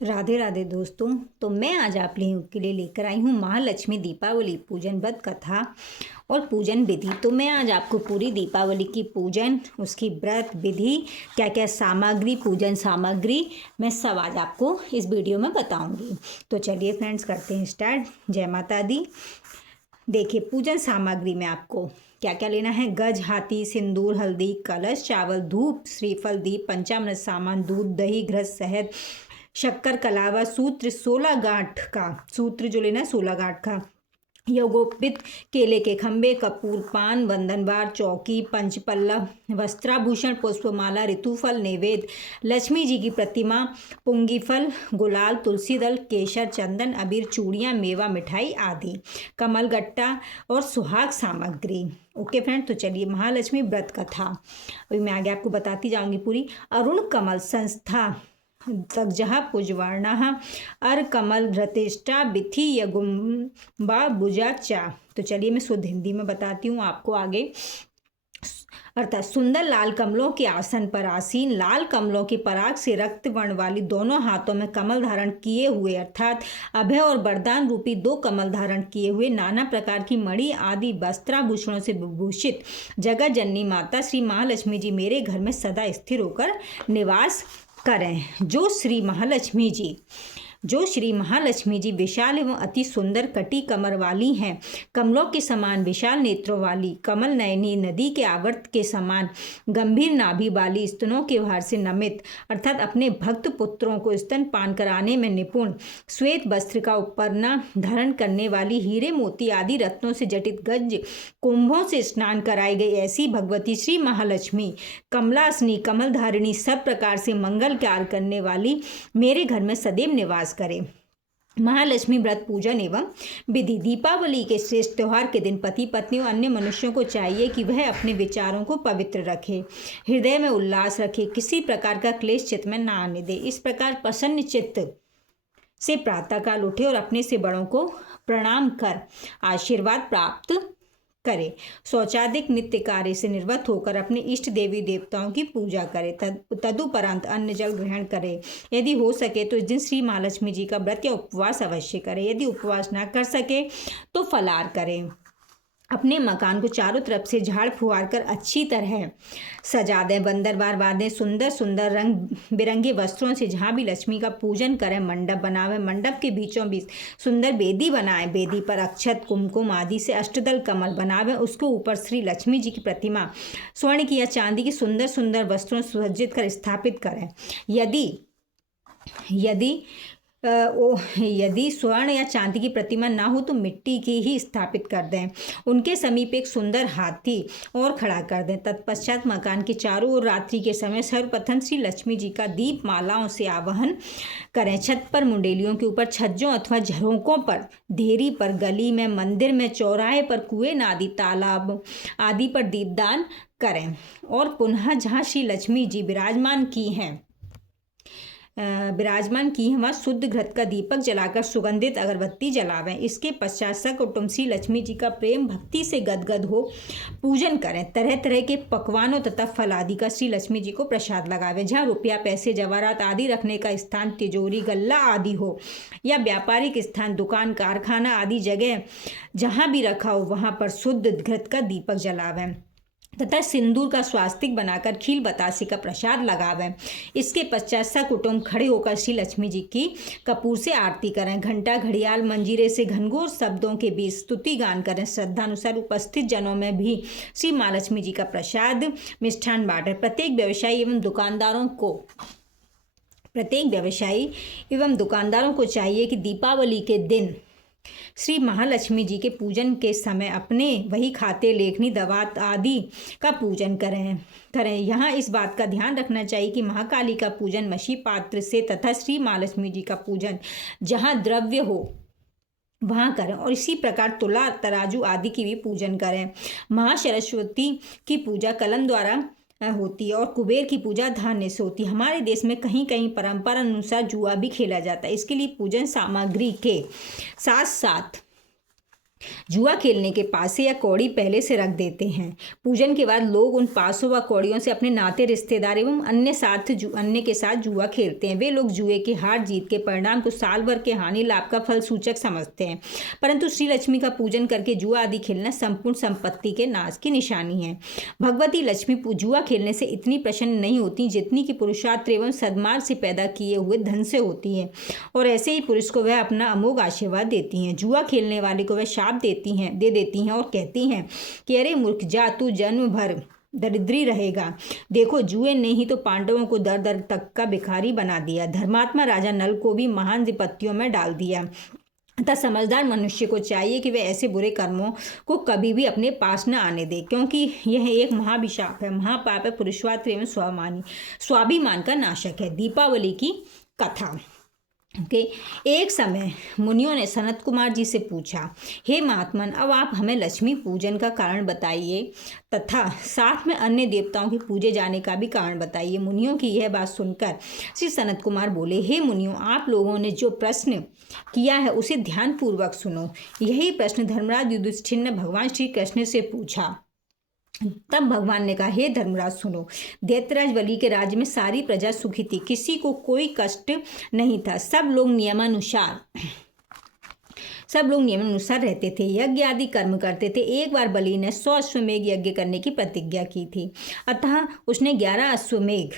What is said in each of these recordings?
राधे राधे दोस्तों। तो मैं आज आप लोगों के लिए लेकर आई हूँ महालक्ष्मी दीपावली पूजन व्रत कथा और पूजन विधि। तो मैं आज आपको पूरी दीपावली की पूजन, उसकी व्रत विधि, क्या क्या सामग्री, पूजन सामग्री, मैं सब आज आपको इस वीडियो में बताऊंगी। तो चलिए फ्रेंड्स, करते हैं स्टार्ट। जय माता दी। देखिए, पूजन सामग्री में आपको क्या क्या लेना है। गज, हाथी, सिंदूर, हल्दी, कलश, चावल, धूप, श्रीफल, दीप, पंचामृत सामान, दूध, दही, घृत, शहद, शक्कर, कलावा, सूत्र, 16 गांठ का सूत्र जो लेना है, 16 गांठ का, यज्ञोपवीत, केले के खंभे, कपूर, पान, वंदनवार, चौकी, पंचपल्लव, वस्त्राभूषण, पुष्पमाला, ऋतुफल, नैवेद्य, लक्ष्मी जी की प्रतिमा, पुंगी फल, गुलाल, तुलसी दल, केसर, चंदन, अबीर, चूड़ियाँ, मेवा, मिठाई आदि, कमल गट्टा और सुहाग सामग्री। ओके फ्रेंड, तो चलिए महालक्ष्मी व्रत कथा अभी मैं आगे आपको बताती जाऊंगी पूरी। अरुण कमल संस्था तग्जः पुजवर्णः अर कमल धृतिष्ठा बिथि यगुम्बा भुजा चा। तो चलिए मैं शुद्ध हिंदी में बताती हूँ आपको आगे। अर्थात सुंदर लाल कमलों के आसन पर आसीन, लाल कमलों के पराग से रक्त वर्ण वाली, दोनों हाथों में कमल धारण किए हुए, अर्थात अभय और वरदान रूपी 2 कमल धारण किए हुए, नाना प्रकार की मणि आदि वस्त्राभूषणों से विभूषित जगत जननी माता श्री महालक्ष्मी जी मेरे घर में सदा स्थिर होकर निवास करें। जो श्री महालक्ष्मी जी विशाल एवं अति सुंदर कटी कमर वाली हैं, कमलों के समान विशाल नेत्रों वाली, कमल नयनी, नदी के आवर्त के समान गंभीर नाभि वाली, स्तनों के भार से नमित, अर्थात अपने भक्त पुत्रों को स्तन पान कराने में निपुण, श्वेत वस्त्र का उपरना धारण करने वाली, हीरे मोती आदि रत्नों से जटित गज कुंभों से स्नान कराई गई ऐसी भगवती श्री महालक्ष्मी कमलासनी, कमल धारिणी, सब प्रकार से मंगल कार्य करने वाली मेरे घर में सदैव निवास करें। महालक्ष्मी व्रत पूजन एवं विधि। दीपावली के श्रेष्ठ त्योहार के दिन पति पत्नी और अन्य मनुष्यों को चाहिए कि वह अपने विचारों को पवित्र रखे, हृदय में उल्लास रखे, किसी प्रकार का क्लेश चित्त में ना आने दे। इस प्रकार प्रसन्न चित्त से प्रातःकाल उठे और अपने से बड़ों को प्रणाम कर आशीर्वाद प्राप्त करे। शौचादिक नित्य कार्य से निवृत्त होकर अपने इष्ट देवी देवताओं की पूजा करे। तदुपरांत अन्न जल ग्रहण करे। यदि हो सके तो इस दिन श्री महालक्ष्मी जी का व्रत या उपवास अवश्य करे। यदि उपवास ना कर सके तो फलाहार करें। अपने मकान को चारों तरफ से झाड़ फुहार कर अच्छी तरह सजा दें। बंदरवार बांधें। सुंदर सुंदर रंग बिरंगे वस्त्रों से जहाँ भी लक्ष्मी का पूजन करें मंडप बनावें। मंडप के बीचों बीच सुंदर बेदी बनाएं। बेदी पर अक्षत, कुमकुम आदि से अष्टदल कमल बनावें। उसके ऊपर श्री लक्ष्मी जी की प्रतिमा स्वर्ण की या चांदी की सुंदर सुंदर वस्त्रों सुसज्जित कर स्थापित करें। यदि स्वर्ण या चांदी की प्रतिमा ना हो तो मिट्टी की ही स्थापित कर दें। उनके समीप एक सुंदर हाथी और खड़ा कर दें। तत्पश्चात मकान के चारों ओर रात्रि के समय सर्वप्रथम श्री लक्ष्मी जी का दीप मालाओं से आवाहन करें। छत पर, मुंडेलियों के ऊपर, छज्जों अथवा झरोकों पर, देरी पर, गली में, मंदिर में, चौराहे पर, कुएं आदि, तालाब आदि पर दीपदान करें। और पुनः जहाँ श्री लक्ष्मी जी विराजमान की हैं वहाँ शुद्ध घृत का दीपक जलाकर सुगंधित अगरबत्ती जलावें। इसके पश्चात सकुटुंब श्री लक्ष्मी जी का प्रेम भक्ति से गदगद हो पूजन करें। तरह तरह के पकवानों तथा फल आदि का श्री लक्ष्मी जी को प्रसाद लगावें। जहाँ रुपया, पैसे, जवाहरात आदि रखने का स्थान, तिजोरी, गल्ला आदि हो या व्यापारिक स्थान, दुकान, कारखाना आदि जगह जहाँ भी रखा हो वहाँ पर शुद्ध घृत का दीपक जलावें तथा सिंदूर का स्वास्तिक बनाकर खील बतासे का प्रसाद लगावें। इसके पश्चात सकुटुंब खड़े होकर श्री लक्ष्मी जी की कपूर से आरती करें। घंटा, घड़ियाल, मंजीरे से घनघोर शब्दों के बीच स्तुति गान करें। श्रद्धानुसार उपस्थित जनों में भी श्री महालक्ष्मी जी का प्रसाद मिष्ठान बांटें। प्रत्येक व्यवसायी एवं दुकानदारों को चाहिए कि दीपावली के दिन श्री महालक्ष्मी जी के पूजन के समय अपने वही खाते, लेखनी, दवात आदि का पूजन करें। यहाँ इस बात का ध्यान रखना चाहिए कि महाकाली का पूजन मशी पात्र से तथा श्री महालक्ष्मी जी का पूजन जहाँ द्रव्य हो वहाँ करें। और इसी प्रकार तुला, तराजू आदि की भी पूजन करें। महासरस्वती की पूजा कलम द्वारा होती है और कुबेर की पूजा धान्य से होती है। हमारे देश में कहीं कहीं परंपरा अनुसार जुआ भी खेला जाता है। इसके लिए पूजन सामग्री के साथ साथ जुआ खेलने के पासे या कौड़ी पहले से रख देते हैं। पूजन के बाद लोग उन पासों व कौड़ियों से अपने नाते रिश्तेदार एवं अन्य के साथ जुआ खेलते हैं। वे लोग जुए के हार जीत के परिणाम को साल भर के हानि लाभ का फल सूचक समझते हैं, परंतु श्री लक्ष्मी का पूजन करके जुआ आदि खेलना संपूर्ण संपत्ति के नाश की निशानी है। भगवती लक्ष्मी जुआ खेलने से इतनी प्रसन्न नहीं होती जितनी कि पुरुषार्थ एवं सद्मार्ग से पैदा किए हुए धन से होती है, और ऐसे ही पुरुष को वह अपना अमोघ आशीर्वाद देती हैं। जुआ खेलने वाले को वह दे देती हैं और कहती हैं कि अरे मूर्ख, जा तू जन्म भर दरिद्री रहेगा। देखो, जुए ने ही तो पांडवों को दर दर तक का भिखारी बना दिया, धर्मात्मा राजा नल को भी महान विपत्तियों में डाल दिया। अतः समझदार मनुष्य को चाहिए कि वह ऐसे बुरे कर्मों को कभी भी अपने पास न आने दे, क्योंकि यह एक महाभिशाप है, महापाप है, पुरुषार्थ एवं स्वाभिमान का नाशक है। दीपावली की कथा। एक समय मुनियों ने सनत कुमार जी से पूछा, हे महात्मन, अब आप हमें लक्ष्मी पूजन का कारण बताइए तथा साथ में अन्य देवताओं के पूजे जाने का भी कारण बताइए। मुनियों की यह बात सुनकर श्री सनत कुमार बोले, हे मुनियों, आप लोगों ने जो प्रश्न किया है उसे ध्यानपूर्वक सुनो। यही प्रश्न धर्मराज युधिष्ठिर ने भगवान श्री कृष्ण से पूछा। तब भगवान ने कहा, हे धर्मराज सुनो, दैत्यराज बलि के राज्य में सारी प्रजा सुखी थी, किसी को कोई कष्ट नहीं था, सब लोग नियमानुसार रहते थे, यज्ञ आदि कर्म करते थे। एक बार बलि ने 100 अश्वमेघ यज्ञ करने की प्रतिज्ञा की थी, अतः उसने 11 अश्वमेघ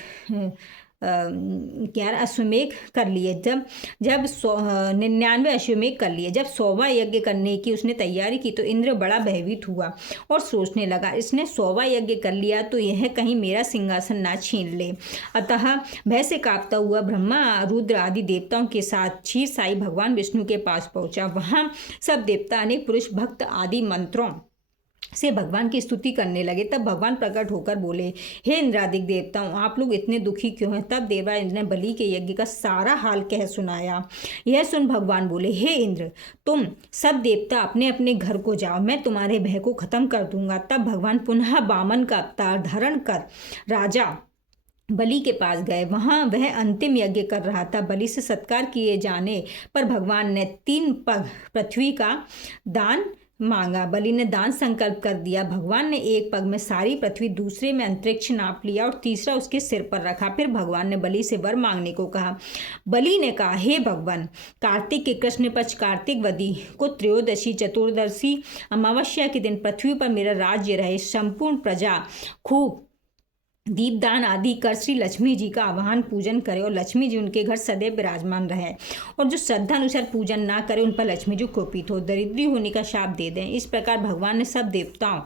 कर लिए। जब 99 अश्वमेघ कर लिए। जब 100वां यज्ञ करने की उसने तैयारी की तो इंद्र बड़ा भयभीत हुआ और सोचने लगा, इसने 100वां यज्ञ कर लिया तो यह कहीं मेरा सिंहासन ना छीन ले। अतः भय से कांपता हुआ ब्रह्मा, रुद्र आदि देवताओं के साथ क्षीर साई भगवान विष्णु के पास पहुंचा। वहां सब देवता अनेक पुरुष भक्त आदि मंत्रों से भगवान की स्तुति करने लगे। तब भगवान प्रकट होकर बोले, हे इंद्रादिक देवताओं, आप लोग इतने दुखी क्यों हैं? तब देवराज ने बलि के यज्ञ का सारा हाल कह सुनाया। यह सुन भगवान बोले, हे इंद्र, तुम सब देवता अपने अपने घर को जाओ, मैं तुम्हारे भय को खत्म कर दूंगा। तब भगवान पुनः वामन का अवतार धारण कर राजा बलि के पास गए। वहां वह अंतिम यज्ञ कर रहा था। बलि से सत्कार किए जाने पर भगवान ने 3 पग पृथ्वी का दान मांगा। बलि ने दान संकल्प कर दिया। भगवान ने एक पग में सारी पृथ्वी, दूसरे में अंतरिक्ष नाप लिया और तीसरा उसके सिर पर रखा। फिर भगवान ने बलि से वर मांगने को कहा। बलि ने कहा, हे भगवान, कार्तिक के कृष्ण पक्ष कार्तिक वदी को त्रयोदशी चतुर्दशी अमावस्या के दिन पृथ्वी पर मेरा राज्य रहे। संपूर्ण प्रजा खूब दीपदान आदि कर श्री लक्ष्मी जी का आवाहन पूजन करे और लक्ष्मी जी उनके घर सदैव विराजमान रहे, और जो श्रद्धा अनुसार पूजन ना करे उन पर लक्ष्मी जी कोपित हो, दरिद्री होने का शाप दे दें। इस प्रकार भगवान ने सब देवताओं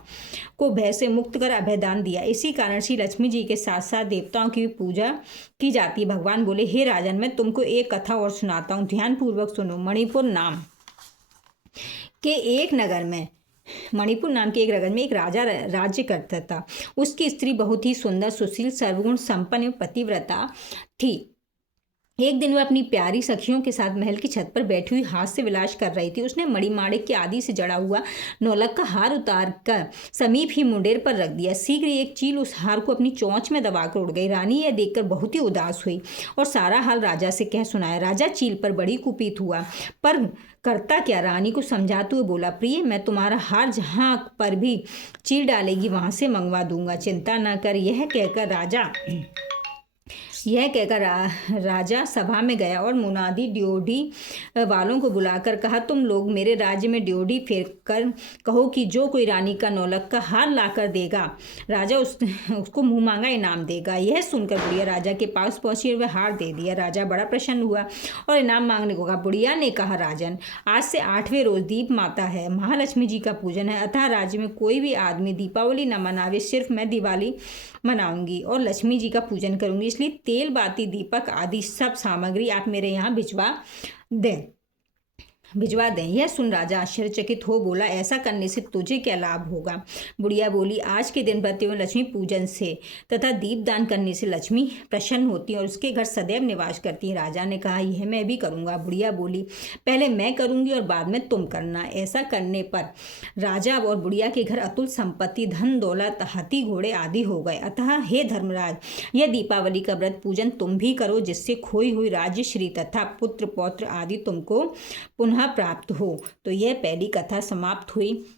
को भय से मुक्त कर अभयदान दिया। इसी कारण श्री लक्ष्मी जी के साथ साथ देवताओं की भी पूजा की जाती है। भगवान बोले, हे राजन, मैं तुमको एक कथा और सुनाता हूँ, ध्यानपूर्वक सुनो। मणिपुर नाम के एक नगर में एक राजा राज्य करता था। उसकी स्त्री बहुत ही सुंदर, सुशील, सर्वगुण संपन्न पतिव्रता थी। एक दिन वह अपनी प्यारी सखियों के साथ महल की छत पर बैठी हुई हाथ से विलास कर रही थी। उसने मणिमाणिक के आदि से जड़ा हुआ नौलक का हार उतार कर समीप ही मुंडेर पर रख दिया। शीघ्र एक चील उस हार को अपनी चोंच में दबाकर उड़ गई। रानी यह देखकर बहुत ही उदास हुई और सारा हाल राजा से कह सुनाया। राजा चील पर बड़ी कुपित हुआ, पर करता क्या? रानी को समझाते हुए बोला, प्रिय, मैं तुम्हारा हार जहाँ पर भी चील डालेगी वहां से मंगवा दूंगा, चिंता न कर। यह कहकर राजा सभा में गया और मुनादी ड्योढ़ी वालों को बुलाकर कहा, तुम लोग मेरे राज्य में ड्योढ़ी फेर कर कहो कि जो कोई रानी का नौलक का हार लाकर देगा, राजा उसको मुँह मांगा इनाम देगा। यह सुनकर बुढ़िया राजा के पास पहुंची और वह हार दे दिया। राजा बड़ा प्रसन्न हुआ और इनाम मांगने को कहा। बुढ़िया ने कहा, राजन, आज से 8वें रोज दीप माता है, महालक्ष्मी जी का पूजन है, अतः राज्य में कोई भी आदमी दीपावली न मनावे, सिर्फ मैं दिवाली मनाऊंगी और लक्ष्मी जी का पूजन करूंगी, इसलिए तेल, बाती, दीपक आदि सब सामग्री आप मेरे यहाँ भिजवा दें। यह सुन राजा आश्चर्यचकित हो बोला, ऐसा करने से तुझे क्या लाभ होगा? बुढ़िया बोली, आज के दिन व्रत एवं लक्ष्मी पूजन से तथा दीपदान करने से लक्ष्मी प्रसन्न होती है और उसके घर सदैव निवास करती है। राजा ने कहा, यह मैं भी करूँगा। बुढ़िया बोली, पहले मैं करूँगी और बाद में तुम करना। ऐसा करने पर राजा और बुढ़िया के घर अतुल संपत्ति, धन दौलत, हाथी घोड़े आदि हो गए। अतः हे धर्मराज, यह दीपावली का व्रत पूजन तुम भी करो, जिससे खोई हुई राज्य श्री तथा पुत्र पौत्र आदि तुमको पुनः पुनः प्राप्त हो। तो यह पहली कथा समाप्त हुई।